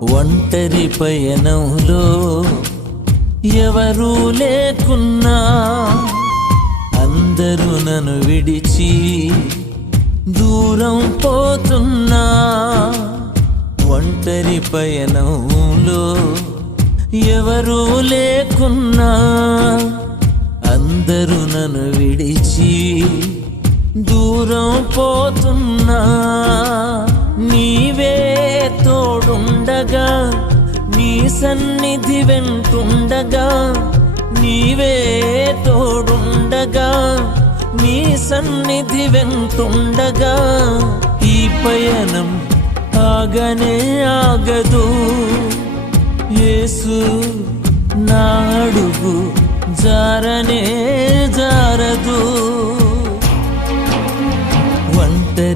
ఒంటరి పయనంలో ఎవరూ లేకున్నా, అందరూ నన్ను విడిచి దూరం పోతున్నా. ఒంటరి పయనంలో ఎవరూ లేకున్నా, అందరూ నన్ను విడిచి దూరం పోతున్నా. నీవే తోడుండగా, నీ సన్నిధి వెంటుండగా, నీవే తోడుండగా, నీ సన్నిధి వెంటుండగా, ఈ పయనం ఆగనే ఆగదు. యేసు నా అడుగు జారనే జారదు.